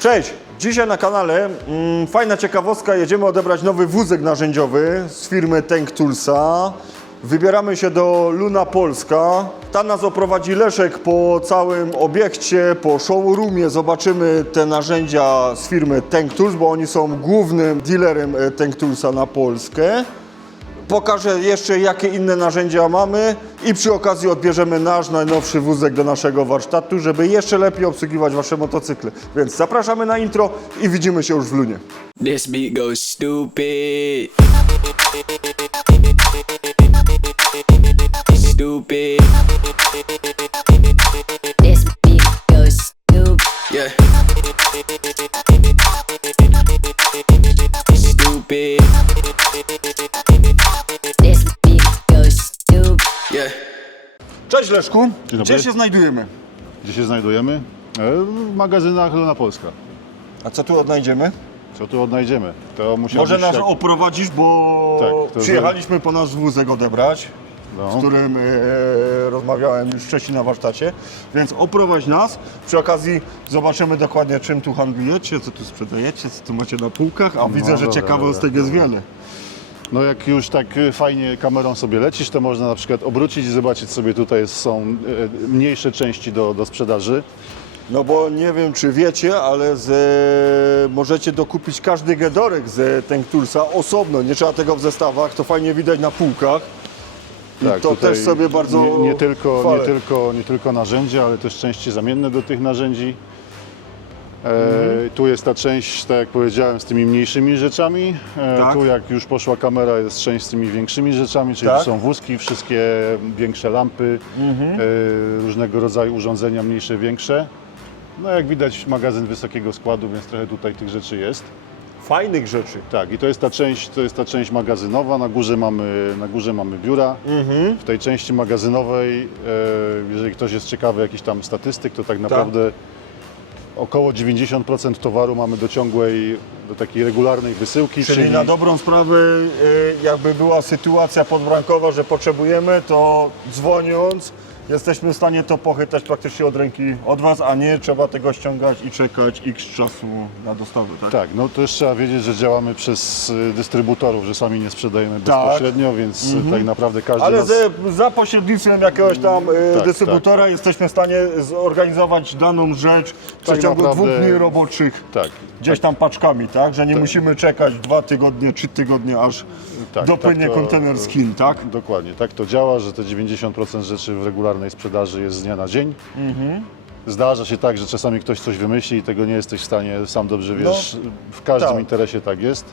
Cześć! Dzisiaj na kanale mm, fajna ciekawostka. Jedziemy odebrać nowy wózek narzędziowy z firmy Tank Toolsa. Wybieramy się do Luna Polska. Tam nas oprowadzi Leszek po całym obiekcie, po showroomie. Zobaczymy te narzędzia z firmy Tank Tools, bo oni są głównym dealerem e, Tank Toolsa na Polskę. Pokażę jeszcze, jakie inne narzędzia mamy i przy okazji odbierzemy nasz najnowszy wózek do naszego warsztatu, żeby jeszcze lepiej obsługiwać Wasze motocykle. Więc zapraszamy na intro i widzimy się już w Lunie. This beat goes stupid. Stupid. Cześć Leszku, gdzie się znajdujemy? Gdzie się znajdujemy? E, W magazynach Luna Polska. A co tu odnajdziemy? Co tu odnajdziemy? To. Może nas oprowadzisz, bo Tak, przyjechaliśmy po nasz wózek odebrać, No. z którym e, rozmawiałem już wcześniej na warsztacie, więc oprowadź nas. Przy okazji zobaczymy dokładnie czym tu handlujecie, co tu sprzedajecie, co tu macie na półkach, a widzę, że dobra, ciekawostek jest wiele. No jak już tak e, fajnie kamerą sobie lecisz, to można na przykład obrócić i zobaczyć sobie tutaj są e, mniejsze części do, do sprzedaży. No bo nie wiem, czy wiecie, ale z, e, możecie dokupić każdy gedorek z Tank Toolsa osobno. Nie trzeba tego w zestawach, to fajnie widać na półkach. I to Tak, tutaj też sobie bardzo nie, nie, tylko, nie, tylko, nie tylko narzędzia, ale też części zamienne do tych narzędzi. E, Tu jest ta część, tak jak powiedziałem, z tymi mniejszymi rzeczami. E, Tak. Tu jak już poszła kamera, jest część z tymi większymi rzeczami, czyli Tak. są wózki, wszystkie większe lampy, Mhm. e, różnego rodzaju urządzenia, mniejsze, większe. No jak widać magazyn wysokiego składu, więc trochę tutaj tych rzeczy jest. Fajnych rzeczy. Tak, i to jest ta część, to jest ta część magazynowa. Na górze mamy, na górze mamy biura. Mhm. W tej części magazynowej, e, jeżeli ktoś jest ciekawy jakichś tam statystyk, to tak naprawdę około 90% towaru mamy do ciągłej, do takiej regularnej wysyłki. Czyli na dobrą sprawę, e, jakby była sytuacja podbrankowa, że potrzebujemy, to dzwoniąc, jesteśmy w stanie to pochytać praktycznie od ręki od Was, a nie trzeba tego ściągać i czekać x czasu na dostawę, tak? Tak, no to też trzeba wiedzieć, że działamy przez y, dystrybutorów, że sami nie sprzedajemy Tak. bezpośrednio, więc y, tak naprawdę każdy Ale nas... ze, za pośrednictwem jakiegoś tam e, Tak, dystrybutora jesteśmy w stanie zorganizować daną rzecz w Tak przeciągu naprawdę- dwóch dni roboczych. Tak, Gdzieś tam paczkami, tak? Że nie musimy czekać dwa tygodnie, trzy tygodnie, aż Tak, dopłynie tak to- kontener z Chin, tak? Dokładnie, tak to działa, że te 90% rzeczy w regularnej sprzedaży jest z dnia na dzień. Mhm. Zdarza się tak, że czasami ktoś coś wymyśli i tego nie jesteś w stanie, sam dobrze wiesz, w każdym tak. interesie tak jest.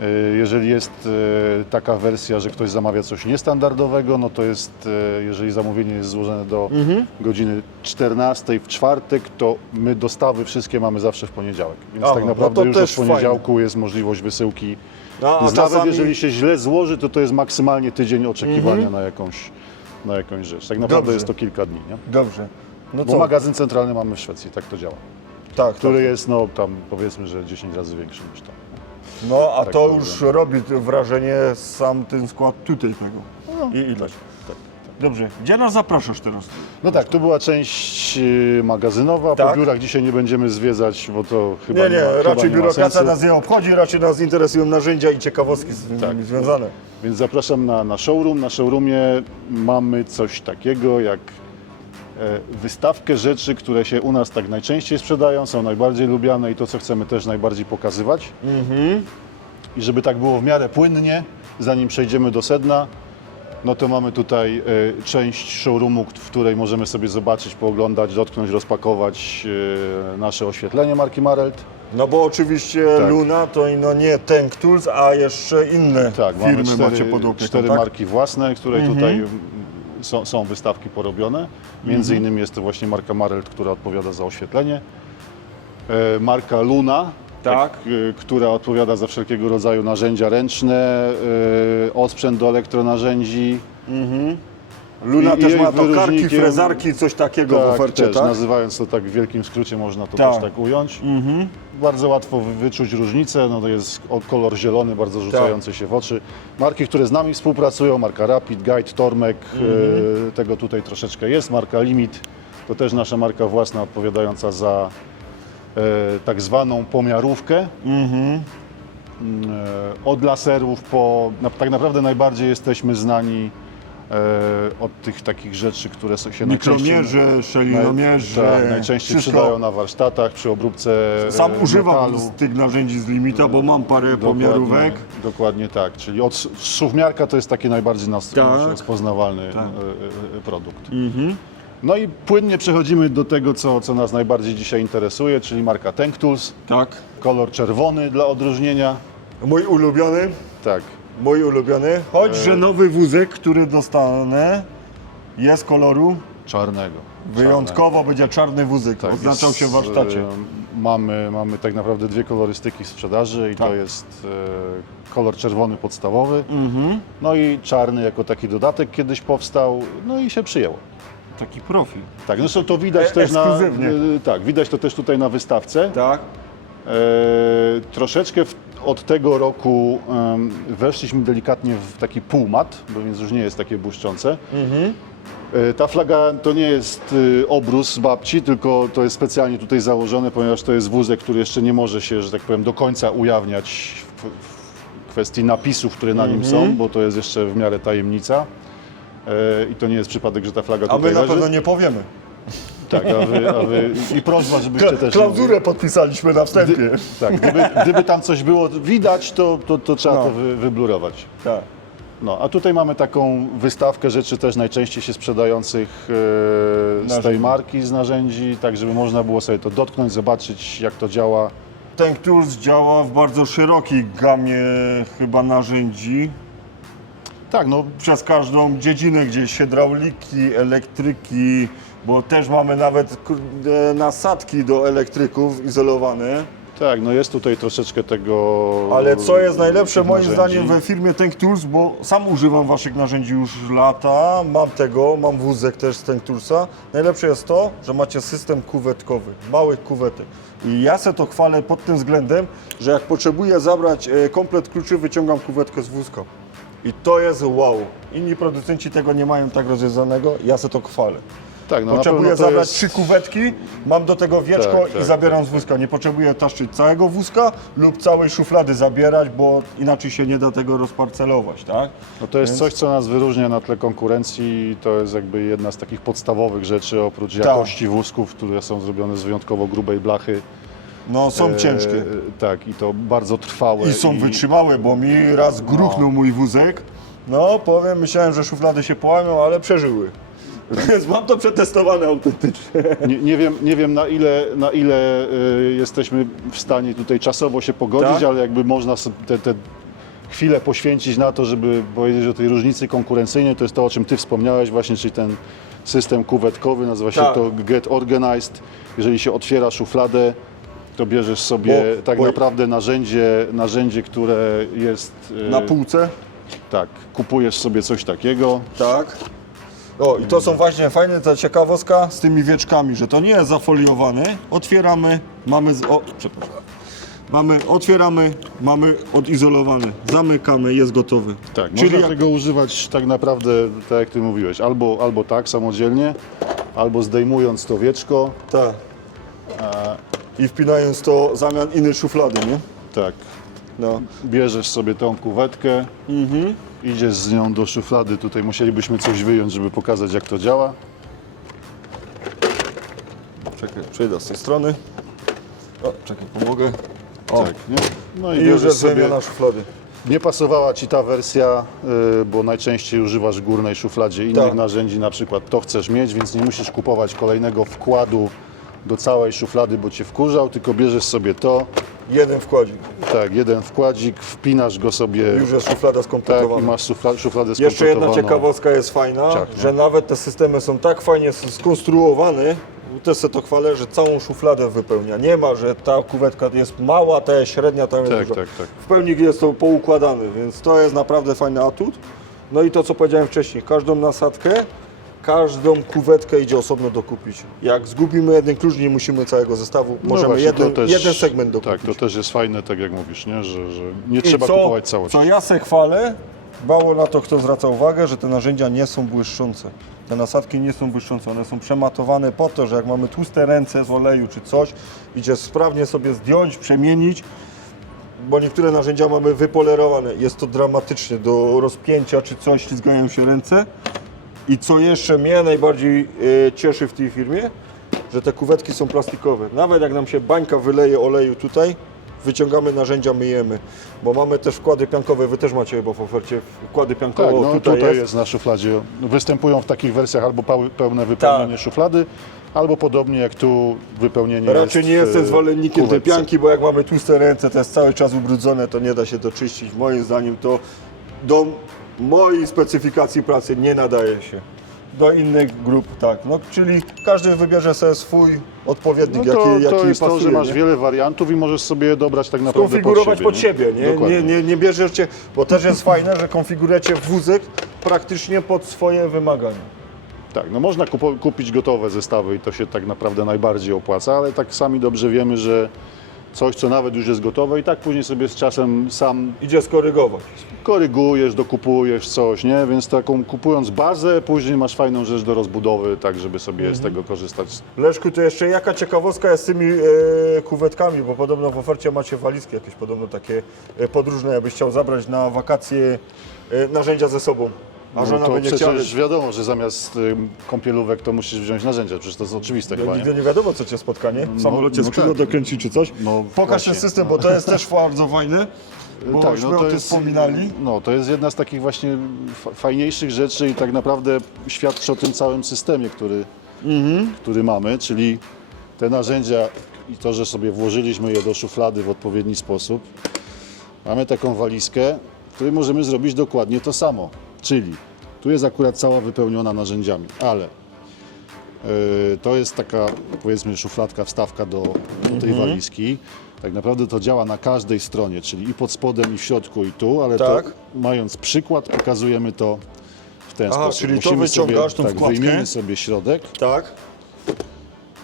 Y, Jeżeli jest y, taka wersja, że ktoś zamawia coś niestandardowego, no to jest, y, jeżeli zamówienie jest złożone do Mhm. godziny 14 w czwartek, to my dostawy wszystkie mamy zawsze w poniedziałek. Więc Aha, tak no naprawdę to już od poniedziałku jest możliwość wysyłki. No, a nawet czasami- jeżeli się źle złoży, to to jest maksymalnie tydzień oczekiwania na, jakąś, na jakąś rzecz. Tak naprawdę Dobrze. jest to kilka dni, nie? Dobrze. No Bo co? magazyn centralny mamy w Szwecji, tak to działa. Tak, Który tak. jest, no tam powiedzmy, że 10 razy większy niż tam. No, a tak to to już robi wrażenie sam ten skład tutaj tego. I ilość. Dobrze. Gdzie nas zapraszasz teraz? No tak, tu była część y, magazynowa, Tak. po biurach dzisiaj nie będziemy zwiedzać, bo to chyba Nie, nie, ma, chyba raczej nie ma biurokracja sensu. nas nie obchodzi, raczej nas interesują narzędzia i ciekawostki z nimi Tak. związane. Więc zapraszam na, na showroom. Na showroomie mamy coś takiego jak wystawkę rzeczy, które się u nas tak najczęściej sprzedają, są najbardziej lubiane i to, co chcemy też najbardziej pokazywać. I żeby tak było w miarę płynnie, zanim przejdziemy do sedna, no to mamy tutaj e, część showroomu, w której możemy sobie zobaczyć, pooglądać, dotknąć, rozpakować e, nasze oświetlenie marki Marelt. No bo oczywiście Tak. Luna to i no nie Tank Tools, a jeszcze inne Tak, firmy mamy cztery, macie pod opieką, cztery tak? marki własne, które tutaj mm, są, są wystawki porobione. Między Mhm. innymi jest to właśnie marka Marelt, która odpowiada za oświetlenie. E, marka Luna, Tak. e, która odpowiada za wszelkiego rodzaju narzędzia ręczne, e, osprzęt do elektronarzędzi. Luna I też jej ma to karki, wyróżnikiem- frezarki, coś takiego w Tak, ofercie, też, tak? nazywając to tak w wielkim skrócie można to Tak. Mhm. też tak ująć. Bardzo łatwo wy- wyczuć różnicę, no to jest o- kolor zielony, bardzo rzucający się w oczy. Marki, które z nami współpracują, marka Rapid, Guide, Tormek, Mhm. e, tego tutaj troszeczkę jest, marka Limit, to też nasza marka własna odpowiadająca za e, tak zwaną pomiarówkę. Mm, e, Od laserów po, na, tak naprawdę najbardziej jesteśmy znani od tych takich rzeczy, które są się Mikromierze, najczęściej... szelinomerze, tak, najczęściej wszystko. przydają na warsztatach przy obróbce Sam e, używam metalu. z tych narzędzi z limita, bo mam parę pomiarówek. Dokładnie, dokładnie tak, czyli od szówmiarka to jest taki najbardziej nas, Tak. rozpoznawalny Tak. e, e, produkt. No i płynnie przechodzimy do tego, co, co nas najbardziej dzisiaj interesuje, czyli marka Tank Tools. Tak. Kolor czerwony dla odróżnienia. Mój ulubiony, Tak, mój ulubiony, choć że nowy wózek, który dostanę, jest koloru czarnego. wyjątkowo, będzie czarny wózek, Tak, oznaczał się w warsztacie. e, Mamy, mamy tak naprawdę dwie kolorystyki sprzedaży i Tak. to jest e, kolor czerwony podstawowy, Mhm. no i czarny jako taki dodatek kiedyś powstał, no i się przyjęło. Taki profil. Tak, zresztą to widać E- też na, e, tak, widać to też tutaj na wystawce. Tak. E, troszeczkę w, od tego roku em, weszliśmy delikatnie w taki półmat, bo więc już nie jest takie błyszczące. E, Ta flaga to nie jest y, obrus babci, tylko to jest specjalnie tutaj założone, ponieważ to jest wózek, który jeszcze nie może się, że tak powiem, do końca ujawniać w, w kwestii napisów, które na nim są, bo to jest jeszcze w miarę tajemnica. E, I to nie jest przypadek, że ta flaga A my tutaj na leży. pewno nie powiemy. Tak, a wy, a wy, i prośba, żebyście też... Klauzurę podpisaliśmy na wstępie. tak, gdyby, gdyby tam coś było widać, to, to, to trzeba No. to wy, wyblurować. Tak. No, a tutaj mamy taką wystawkę rzeczy też najczęściej się sprzedających e, z tej Narzędzi. marki, z narzędzi, tak żeby można było sobie to dotknąć, zobaczyć jak to działa. Tank Tools działa w bardzo szerokiej gamie chyba narzędzi. Tak, no Przez każdą dziedzinę gdzieś, hydrauliki, elektryki, bo też mamy nawet kurde, nasadki do elektryków izolowane. tak, no jest tutaj troszeczkę tego. Ale co jest najlepsze tych moim narzędzi. zdaniem we firmie Tank Tools, bo sam używam waszych narzędzi już lata, mam tego, mam wózek też z Tank Toolsa. Najlepsze jest to, że macie system kuwetkowy, małych kuwetek. I ja se to chwalę pod tym względem, że jak potrzebuję zabrać e, komplet kluczy, wyciągam kuwetkę z wózka. I to jest wow. Inni producenci tego nie mają tak rozwiązanego, ja se to chwalę. Tak, no Potrzebuję zabrać jest... trzy kuwetki, mam do tego wieczko Tak, i tak, zabieram z wózka. Nie potrzebuję taszczyć całego wózka lub całej szuflady zabierać, bo inaczej się nie da tego rozparcelować, tak? No to jest Więc- coś, co nas wyróżnia na tle konkurencji. To jest jakby jedna z takich podstawowych rzeczy, oprócz Tak. jakości wózków, które są zrobione z wyjątkowo grubej blachy. No są E, ciężkie. Tak, i to bardzo trwałe. I są wytrzymałe, bo mi raz gruchnął mój wózek. No powiem, myślałem, że szuflady się połamią, ale przeżyły. Więc mam to przetestowane autentycznie. Nie, nie, wiem, nie wiem na ile, na ile y, jesteśmy w stanie tutaj czasowo się pogodzić, Tak? ale jakby można sobie te, te chwilę poświęcić na to, żeby powiedzieć o tej różnicy konkurencyjnej, to jest to, o czym Ty wspomniałeś właśnie, czyli ten system kuwetkowy, nazywa się Tak. to Get Organized. Jeżeli się otwiera szufladę, to bierzesz sobie Bo- tak bo- naprawdę narzędzie, narzędzie, które jest... y, Na półce. Tak, kupujesz sobie coś takiego, Tak. O, i to są właśnie fajne, ta ciekawostka z tymi wieczkami, że to nie jest zafoliowane. Otwieramy, mamy, z, o, przepraszam. Mamy, otwieramy, mamy odizolowany, zamykamy, jest gotowy. Tak, Czyli można jak, tego używać tak naprawdę, tak jak ty mówiłeś, albo, albo tak samodzielnie, albo zdejmując to wieczko, tak. I wpinając to zamian innej szuflady, nie? tak, No. bierzesz sobie tą kuwetkę, idziesz z nią do szuflady, tutaj musielibyśmy coś wyjąć, żeby pokazać jak to działa. Czekaj, przejdę z tej strony. O, czekaj, pomogę. O, Tak, nie? No i, i już bierzesz jest sobie, wymiana szuflady. nie pasowała Ci ta wersja, y, bo najczęściej używasz w górnej szufladzie innych Tak. narzędzi, na przykład to chcesz mieć, więc nie musisz kupować kolejnego wkładu do całej szuflady, bo Cię wkurzał, tylko bierzesz sobie to, Jeden wkładzik. Tak, jeden wkładzik, wpinasz go sobie. Już jest szuflada tak, i skompletowana. masz szufla, szufladę Jeszcze jedna ciekawostka jest fajna, nie? że nawet te systemy są tak fajnie skonstruowane, też se to chwalę, że całą szufladę wypełnia. Nie ma, że ta kuwetka jest mała, ta jest średnia, ta jest Tak, duża. tak, tak. W pełni jest to poukładane, więc to jest naprawdę fajny atut. No i to, co powiedziałem wcześniej, każdą nasadkę, każdą kuwetkę idzie osobno dokupić. Jak zgubimy jeden klucz, nie musimy całego zestawu, No możemy właśnie, jeden, też, jeden segment dokupić. Tak, to też jest fajne, tak jak mówisz, nie? Że, że nie trzeba kupować całości. Co ja se chwalę, bało na to, kto zwraca uwagę, że te narzędzia nie są błyszczące. Te nasadki nie są błyszczące, one są przematowane po to, że jak mamy tłuste ręce z oleju czy coś, idzie sprawnie sobie zdjąć, przemienić, bo niektóre narzędzia mamy wypolerowane. Jest to dramatycznie do rozpięcia czy coś, ślizgają się ręce. I co jeszcze mnie najbardziej e, cieszy w tej firmie, że te kuwetki są plastikowe. Nawet jak nam się bańka wyleje oleju tutaj, wyciągamy narzędzia, myjemy. Bo mamy też wkłady piankowe, wy też macie chyba w ofercie wkłady piankowe. Tak, no tutaj, tutaj, jest. na szufladzie. Występują w takich wersjach albo pełne wypełnienie Tak. szuflady, albo podobnie jak tu wypełnienie Raczej nie jest jestem w zwolennikiem tej pianki, bo jak mamy tłuste ręce, to jest cały czas ubrudzone, to nie da się doczyścić. Moim zdaniem to do mojej specyfikacji pracy nie nadaje się. Do innych grup tak. No, czyli każdy wybierze sobie swój odpowiednik, No to, jaki, jaki to jest pasuje. to, że masz nie? wiele wariantów i możesz sobie dobrać tak naprawdę konfigurować pod siebie, nie? Dokładnie. Nie, nie, nie bierzecie, bo też jest fajne, że konfigurujecie wózek praktycznie pod swoje wymagania. Tak, no można kupić gotowe zestawy i to się tak naprawdę najbardziej opłaca, ale tak sami dobrze wiemy, że coś, co nawet już jest gotowe i tak później sobie z czasem sam Idzie skorygować. korygujesz, dokupujesz coś, nie? Więc taką kupując bazę, później masz fajną rzecz do rozbudowy, tak żeby sobie Mhm. z tego korzystać. Leszku, to jeszcze jaka ciekawostka jest z tymi e, kuwetkami, bo podobno w ofercie macie walizki jakieś podobno takie e, podróżne, jakbyś chciał zabrać na wakacje e, narzędzia ze sobą. A żona No to by nie chciała. przecież wiadomo, że zamiast kąpielówek to musisz wziąć narzędzia, przecież to jest oczywiste chyba, nie? Nigdy nie wiadomo, co cię spotka, nie? W No, samolocie no skrzydło tak. dokręci czy coś. No, Pokaż właśnie. ten system, bo to jest też bardzo fajne, bo tak, no to jest, wspominali. no to jest jedna z takich właśnie fa- fajniejszych rzeczy i tak naprawdę świadczy o tym całym systemie, który, Mhm. który mamy, czyli te narzędzia i to, że sobie włożyliśmy je do szuflady w odpowiedni sposób. Mamy taką walizkę, w której możemy zrobić dokładnie to samo, czyli tu jest akurat cała wypełniona narzędziami, ale Yy, To jest taka, powiedzmy, szufladka, wstawka do, do tej Mhm. walizki. Tak naprawdę to działa na każdej stronie, czyli i pod spodem, i w środku, i tu, ale Tak. to mając przykład, pokazujemy to w ten Aha, sposób. czyli to wyciągasz, tą sobie, tak, wkładkę? wyjmiemy sobie środek Tak.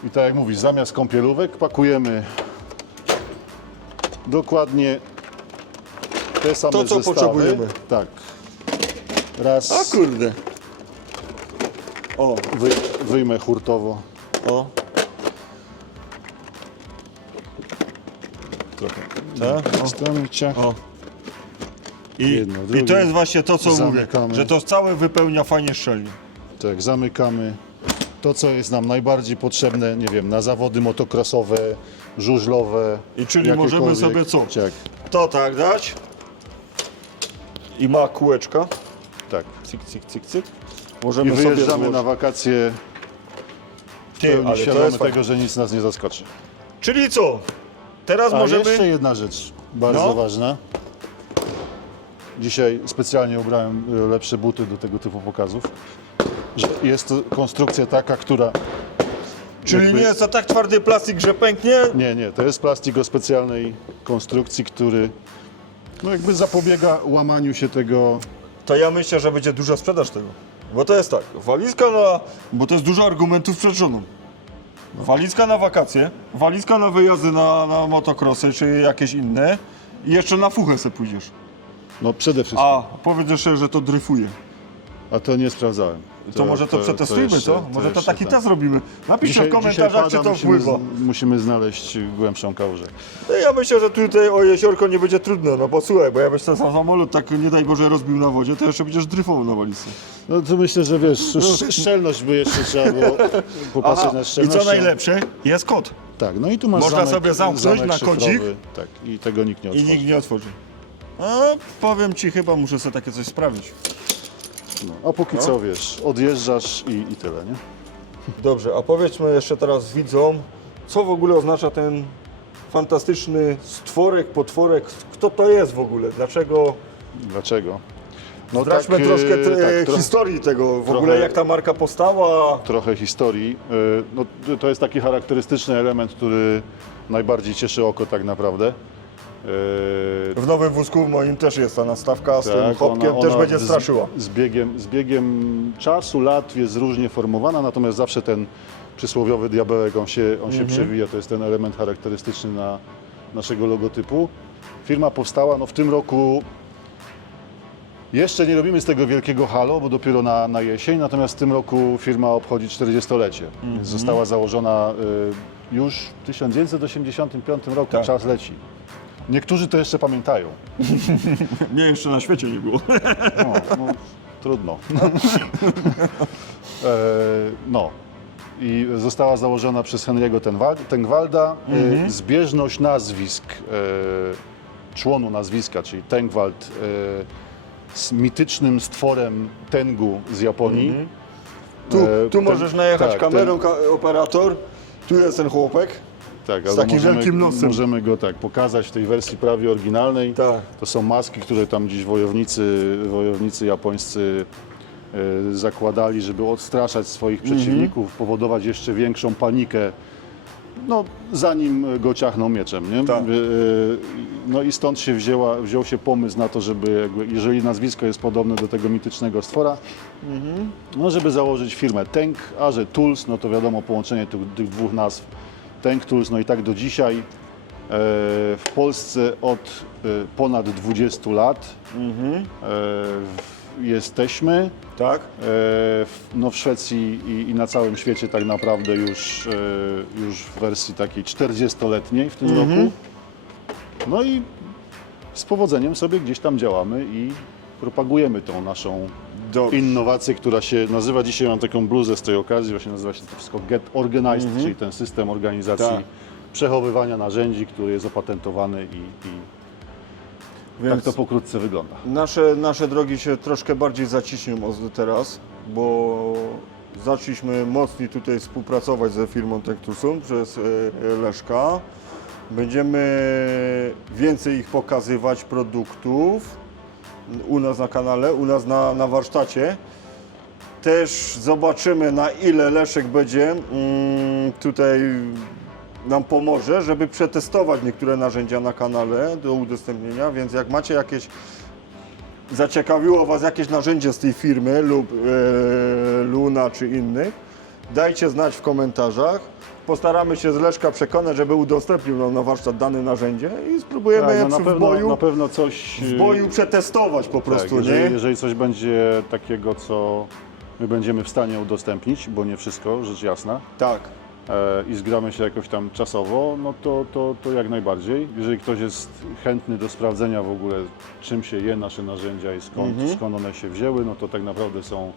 i tak jak mówisz, zamiast kąpielówek pakujemy dokładnie te same To, co zestawy. potrzebujemy. Tak. Raz A kurde. O, wy, wyjmę hurtowo. o. Trochę. Tak? O. Strony ciach. O. I, Jedno, I drugie. to jest właśnie to, co Zamykamy. mówię, że to całe wypełnia fajnie szczelnie. Tak, zamykamy. To, co jest nam najbardziej potrzebne, nie wiem, na zawody motocrossowe, żużlowe. I czyli możemy sobie co? Tak, To tak dać. I ma kółeczka. Tak. Cyk, cyk, cyk, cyk. I Możemy sobie wyjeżdżamy na wakacje Ty, pełni ale to świadomy jest fajne. tego, że nic nas nie zaskoczy. Czyli co? Teraz A możemy... jeszcze jedna rzecz bardzo No. ważna. Dzisiaj specjalnie ubrałem y, lepsze buty do tego typu pokazów. Że jest to konstrukcja taka, która... Czyli jakby- nie jest to tak twardy plastik, że pęknie? Nie, nie, to jest plastik o specjalnej konstrukcji, który no jakby zapobiega łamaniu się tego. To ja myślę, że będzie duża sprzedaż tego. Bo to jest tak, walizka na... Bo to jest dużo argumentów przed żoną. Walizka na wakacje, walizka na wyjazdy na, na motocrossy czy jakieś inne i jeszcze na fuchę se pójdziesz. No przede wszystkim. A, powiedz jeszcze, że to dryfuje. A to nie sprawdzałem. To, może to, przetestujmy, jeszcze- co? Może to, jeszcze taki tak. test robimy. Napiszcie Dzisiaj, w komentarzach, czy pada, to musimy, wpływa. z- musimy znaleźć głębszą kałużę. No ja myślę, że tutaj o jeziorko nie będzie trudno, no bo słuchaj, bo jakbyś ten sam samolot tak nie daj Boże rozbił na wodzie, to jeszcze będziesz dryfował na walizce. No to myślę, że wiesz, sz- szczelność by jeszcze trzeba było popatrzeć na I szczelność. co najlepsze, jest kod. Tak, no i tu masz Można zamek, sobie zamknąć zamek na kodzik. szyfrowy. Tak, i tego nikt nie I otworzy. nikt nie otworzy. A powiem ci, chyba muszę sobie takie coś sprawdzić. No, a póki co, wiesz, odjeżdżasz i, i tyle, nie? Dobrze, a powiedzmy jeszcze teraz widzom, co w ogóle oznacza ten fantastyczny stworek, potworek, kto to jest w ogóle, dlaczego... Dlaczego? No Zdradźmy e, troszkę tr- tak, tro- historii tego, w trochę- ogóle jak ta marka powstała. trochę historii. Y, No, to jest taki charakterystyczny element, który najbardziej cieszy oko tak naprawdę. Y, W nowym wózku moim też jest ta nastawka z tym tak, hopkiem, ona- też ona będzie z- straszyła. Z biegiem, z biegiem czasu, lat jest różnie formowana, natomiast zawsze ten przysłowiowy diabełek, on się, on się Mhm. przewija, to jest ten element charakterystyczny na naszego logotypu. Firma powstała no, w tym roku Jeszcze nie robimy z tego wielkiego halo, bo dopiero na, na jesień, natomiast w tym roku firma obchodzi 40-lecie. Więc Została założona y, już w 1985 roku, Tak. czas leci. Niektórzy to jeszcze pamiętają. Mnie jeszcze na świecie nie było. No, no trudno. e, no. I została założona przez Henry'ego Tenwa- Tengwalda. E, zbieżność nazwisk, e, członu nazwiska, czyli Tengwald e, z mitycznym stworem Tengu z Japonii. Tu, E, tu ten- możesz najechać tak, kamerą, ka operator. Tu jest ten chłopek. Tak, Z albo takim możemy, wielkim nosem. Możemy go tak pokazać w tej wersji prawie oryginalnej. Tak. To są maski, które tam dziś wojownicy, wojownicy japońscy e, zakładali, żeby odstraszać swoich Mhm. przeciwników, powodować jeszcze większą panikę. No, zanim go ciachną mieczem, nie? Tak. E, No i stąd się wzięła, wziął się pomysł na to, żeby jakby, jeżeli nazwisko jest podobne do tego mitycznego stwora, Mhm. no żeby założyć firmę Tank, a że Tools, no to wiadomo połączenie tych, tych dwóch nazw Tank Tools, no i tak do dzisiaj e, w Polsce od e, ponad 20 lat Mhm. e, jesteśmy. Tak. W, no w Szwecji i, i na całym świecie tak naprawdę już, już w wersji takiej 40-letniej w tym roku. No i z powodzeniem sobie gdzieś tam działamy i propagujemy tą naszą Dobrze. innowację, która się nazywa, dzisiaj mam taką bluzę z tej okazji, właśnie nazywa się to wszystko Get Organized, czyli ten system organizacji Tak. przechowywania narzędzi, który jest opatentowany i, i tak Więc to pokrótce wygląda. nasze, nasze drogi się troszkę bardziej zaciśnią od teraz, bo zaczęliśmy mocniej tutaj współpracować ze firmą Tektusun przez e, Leszka. Będziemy więcej ich pokazywać produktów u nas na kanale, u nas na, na warsztacie. Też zobaczymy na ile Leszek będzie mm, tutaj nam pomoże, żeby przetestować niektóre narzędzia na kanale do udostępnienia, więc jak macie jakieś zaciekawiło Was jakieś narzędzie z tej firmy lub e, Luna czy innych, dajcie znać w komentarzach. Postaramy się z Leszka przekonać, żeby udostępnił nam na warsztat dane narzędzie i spróbujemy Tak, je no na, przy- w pewno, boju, na pewno coś... w boju przetestować po tak, prostu, jeżeli, nie? jeżeli coś będzie takiego, co my będziemy w stanie udostępnić, bo nie wszystko, rzecz jasna, Tak. e, i zgramy się jakoś tam czasowo, no to, to, to jak najbardziej. Jeżeli ktoś jest chętny do sprawdzenia w ogóle, czym się je nasze narzędzia i skąd, Mhm. skąd one się wzięły, no to tak naprawdę są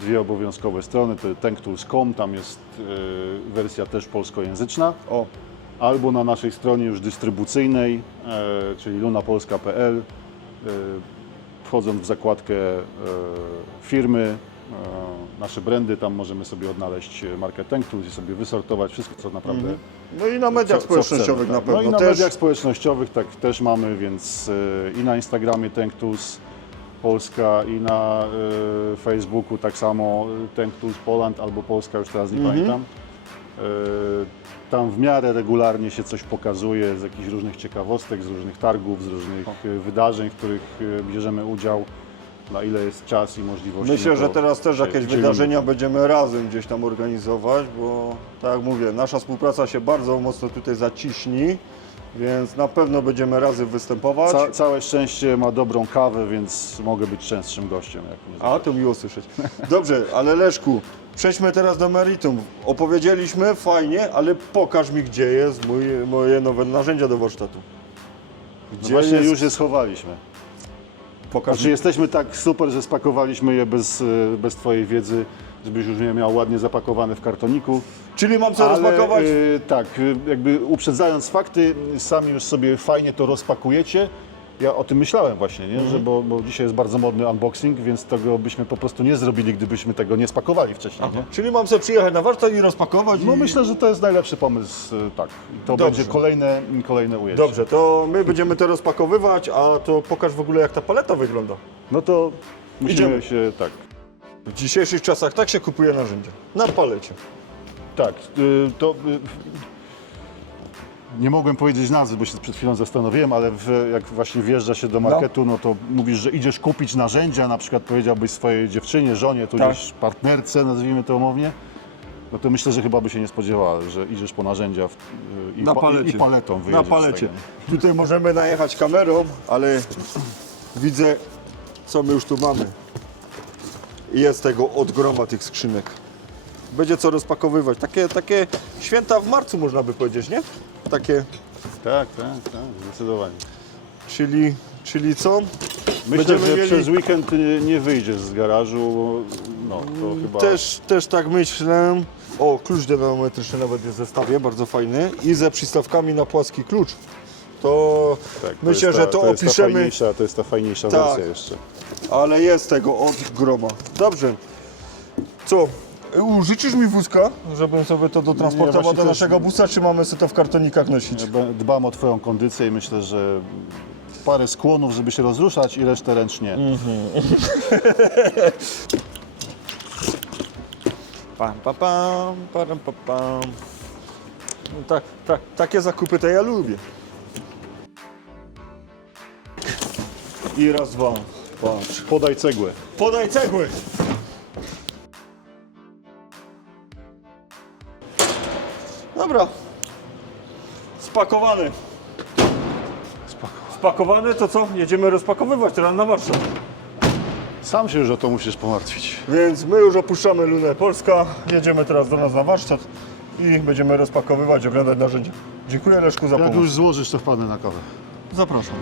dwie obowiązkowe strony. To tanktools.com, tam jest e, wersja też polskojęzyczna, O, albo na naszej stronie już dystrybucyjnej, e, czyli lunapolska.pl, e, wchodząc w zakładkę firmy, nasze brandy, tam możemy sobie odnaleźć markę Tanktools i sobie wysortować wszystko, co naprawdę no i na mediach co- co społecznościowych chcemy, na tak. pewno No i na też. mediach społecznościowych tak też mamy, więc i na Instagramie Tanktools Polska i na e, Facebooku tak samo e, Tanktools Poland albo Polska, już teraz nie Mhm. pamiętam. E, Tam w miarę regularnie się coś pokazuje z jakichś różnych ciekawostek, z różnych targów, z różnych e, wydarzeń, w których bierzemy udział, na ile jest czas i możliwości. Myślę, no to że teraz też jakieś dzielimy. wydarzenia będziemy razem gdzieś tam organizować, bo tak jak mówię, nasza współpraca się bardzo mocno tutaj zaciśni, więc na pewno będziemy razem występować. Ca całe szczęście ma dobrą kawę, więc mogę być częstszym gościem. Jak mnie A, to miło słyszeć. Dobrze, ale Leszku, przejdźmy teraz do meritum. Opowiedzieliśmy, fajnie, ale pokaż mi, gdzie jest mój, moje nowe narzędzia do warsztatu. No Gdzie właśnie jest? już je schowaliśmy. Pokaż Znaczy jesteśmy tak super, że spakowaliśmy je bez, e, bez Twojej wiedzy, żebyś już je miał ładnie zapakowane w kartoniku. Czyli mam co rozpakować? e, tak, e, jakby uprzedzając fakty, sami już sobie fajnie to rozpakujecie. Ja o tym myślałem właśnie, nie? Mhm. Że bo, bo dzisiaj jest bardzo modny unboxing, więc tego byśmy po prostu nie zrobili, gdybyśmy tego nie spakowali wcześniej. Nie? Czyli mam sobie przyjechać na warsztat i rozpakować? No i... myślę, że to jest najlepszy pomysł, e, tak. I to Dobrze. będzie kolejne, kolejne ujęcie. Dobrze, to my będziemy to rozpakowywać, a to pokaż w ogóle jak ta paleta wygląda. No to musimy Idziemy. się, tak, W dzisiejszych czasach tak się kupuje narzędzia. Na palecie. Tak, y, to y, nie mogłem powiedzieć nazwy, bo się przed chwilą zastanowiłem, ale w, jak właśnie wjeżdża się do marketu, no. to mówisz, że idziesz kupić narzędzia, na przykład powiedziałbyś swojej dziewczynie, żonie, tudzież partnerce, nazwijmy to umownie, no to myślę, że chyba by się nie spodziewała, że idziesz po narzędzia w, i, Na pa- palecie. i paletą Na palecie. tego. Tutaj możemy najechać kamerą, ale widzę co my już tu mamy. Jest tego od groma tych skrzynek. Będzie co rozpakowywać. Takie, takie święta w marcu można by powiedzieć, nie? Takie, Tak, tak, tak, zdecydowanie. czyli, czyli co? Myślę, Będziemy że mieli- przez weekend y, nie wyjdziesz z garażu, bo no, to chyba... Też, też tak myślę. O, klucz dynamometryczny nawet jest w zestawie, bardzo fajny. I ze przystawkami na płaski klucz. To Tak, myślę, jest że ta, to, to jest ta opiszemy, fajniejsza, to jest ta fajniejsza Tak. wersja jeszcze. Ale jest tego od groma. Dobrze. Co? U, życzysz mi wózka, żebym sobie to dotransportował do też- naszego busa, czy mamy sobie to w kartonikach nosić? Dbam o Twoją kondycję i myślę, że parę skłonów, żeby się rozruszać i resztę ręcznie. Pam, pam, pam, param, pam, pam. No tak, tak, takie zakupy to ja lubię. I raz, dwa. Patrz. Podaj cegłę. Podaj cegły. Dobra. Spakowany. Spakowany to co? Jedziemy rozpakowywać teraz na warsztat. Sam się już o to musisz pomartwić. Więc my już opuszczamy Lunę Polska. Jedziemy teraz do nas na warsztat i będziemy rozpakowywać, oglądać narzędzia. Dziękuję Leszku za Jak pomoc. już złożysz, to wpadnę na kawę. Zapraszam.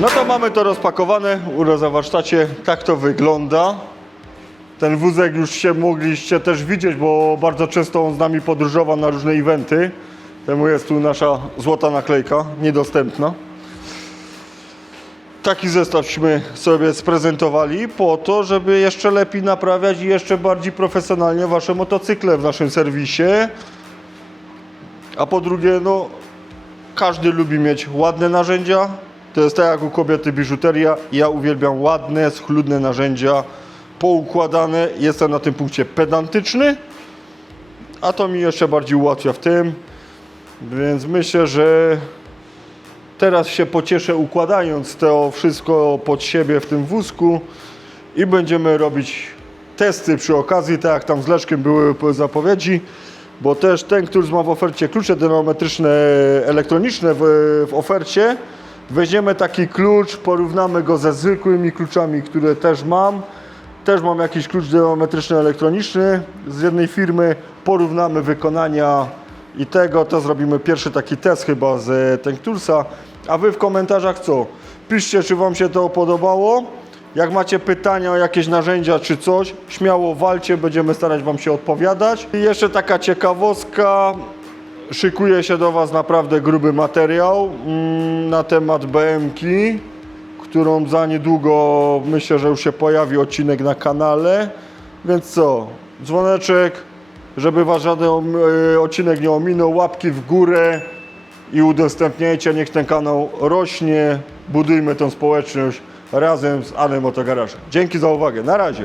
No to mamy to rozpakowane u nas na warsztacie. Tak to wygląda. Ten wózek już się mogliście też widzieć, bo bardzo często on z nami podróżował na różne eventy. Temu jest tu nasza złota naklejka, niedostępna. Taki zestawśmy sobie sprezentowali po to, żeby jeszcze lepiej naprawiać i jeszcze bardziej profesjonalnie Wasze motocykle w naszym serwisie. A po drugie, no, każdy lubi mieć ładne narzędzia. To jest tak jak u kobiety biżuteria. Ja uwielbiam ładne, schludne narzędzia, poukładane. Jestem na tym punkcie pedantyczny, a to mi jeszcze bardziej ułatwia w tym. Więc myślę, że teraz się pocieszę układając to wszystko pod siebie w tym wózku i będziemy robić testy przy okazji, tak jak tam z Leszkiem były zapowiedzi, bo też ten, który ma w ofercie klucze dynamometryczne elektroniczne w, w ofercie, weźmiemy taki klucz, porównamy go ze zwykłymi kluczami, które też mam. Też mam jakiś klucz dynamometryczny elektroniczny z jednej firmy, porównamy wykonania i tego, to zrobimy pierwszy taki test chyba z Tenktursa. A Wy w komentarzach co? Piszcie, czy Wam się to podobało. Jak macie pytania o jakieś narzędzia czy coś, śmiało walcie, będziemy starać Wam się odpowiadać. I jeszcze taka ciekawostka, szykuje się do Was naprawdę gruby materiał mm, na temat BM-ki, którą za niedługo myślę, że już się pojawi odcinek na kanale. Więc co? Dzwoneczek, żeby Was żaden e, odcinek nie ominął, łapki w górę i udostępniajcie, niech ten kanał rośnie. Budujmy tą społeczność razem z Anem Motogarażem. Dzięki za uwagę. Na razie.